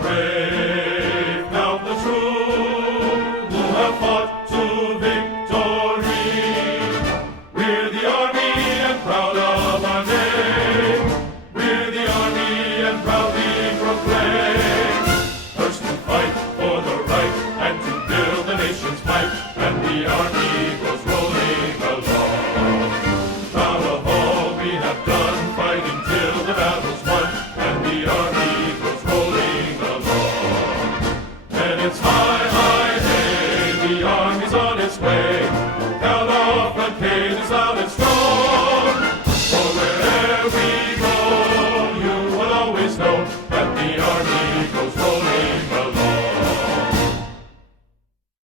brave, count the true, who have fought to victory. We're the army and proud of our name. We're the army and proudly proclaim. First to fight for the right and to build the nation's might, and the army goes rolling along. Proud of all we have done, fighting till the battle's won, and the army goes rolling along. And it's high, high, hey, the army's on its way. Count off the cages loud and strong. For wherever we go, you will always know that the army